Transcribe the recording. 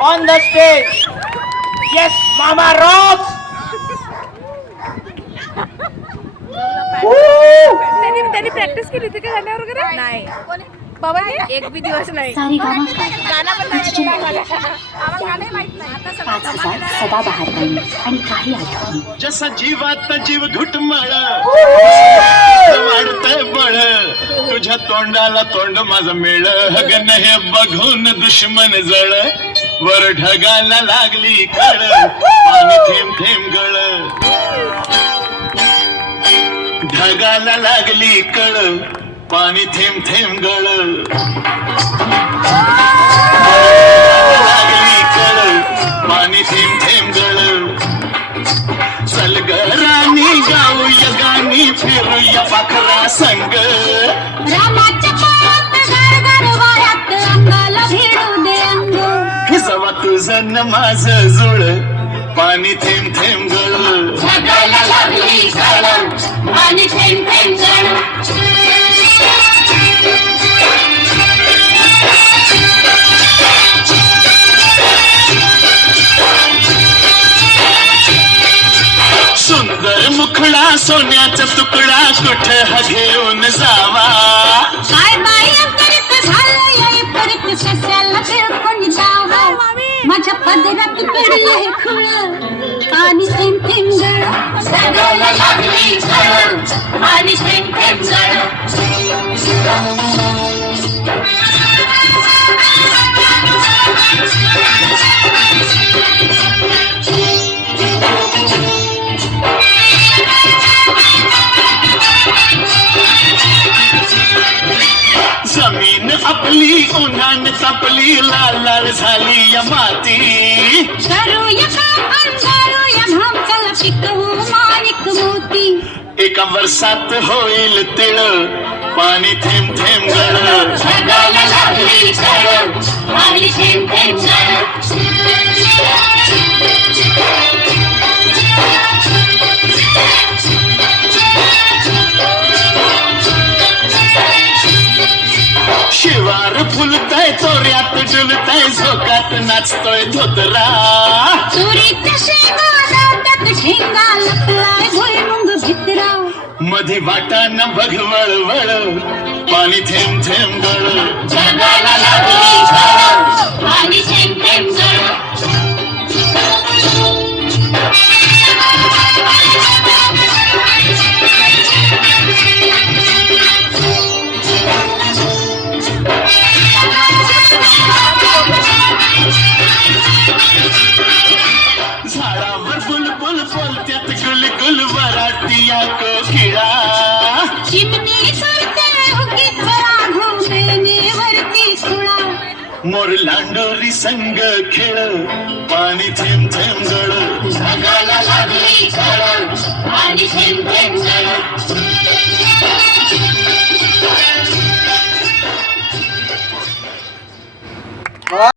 on the stage. Yes, Mama rocks. त्यांनी practice केली होती का गाण्यावर वगैरे? नाही बाबा, एक बी दिवस नाही. गाणं पण नाही आम्हाला गाणं माहित नाही. आता 5,000 सदाबहार गाणी आणि काही आठवणी. जसा जीवात जीव घुटमळ वाढतंय बळ तुझ्या तोंडाला तोंड माझं मेळ हगन हे बघून दुश्मन जळ वर ढगाला लागली कळ पाणी थेंब थेंब गळ ढगाला लागली कळ पाणी थेंब थेंब गळ लागली कळ पाणी थेंब थेंब गळ चल ग राणी गाऊया गाणी फिरूया पाखरा संग रामाच्या पायात गरगर वाऱ्यात अंगाला भिडू दे अंग. जवा तुझं न माझं जुळ पाणी थेंब थेंब गळ ढगाला लागली कळ पाणी थेंब थेंब गळ. सुंदर मुखडा सोन्याचा तुकडा कुठे हा घेऊन जावा काय बाई अंतरित झालंय परत सस्याला कोणी जावा. माझ्या पदरात पडलंय खुळ पाणी थेंब थेंब गळ. ढगाला लागली कळ पाणी थेंब थेंब गळ. जमीन आपली उन्हान तापली लाल लाल झाली या माती करूया काम करूया भाम चला पिकवू माणिक मोती. एका वर्षात होईल तिळ पाणी थेंब थेंब गळ ढगाला लागली कळ पाणी थेंब थेंब गळ. शिवार फुलतय तोऱ्यात डुलतय झोकात नाचतोय धोतरा तुरीच्या शेंगा त्यात शेंगा लपलाय भुईमुंग भितरा. मधी वाटाना बघ वळवळ पाणी थेंब थेंब गळ ढगाला लागली कळ पाणी थेंब थेंब गळ. झाडावर बुलबुल बोलत्यात गुलगुल वराटिया कोकिळा चिमणी सरते हुकीत बरा घुमेनीवरती खुळा. मोर लांडोरी संग खेळ पाणी थेंब थेंब गळ ढगाला लागली कळ पाणी थेंब थेंब गळ.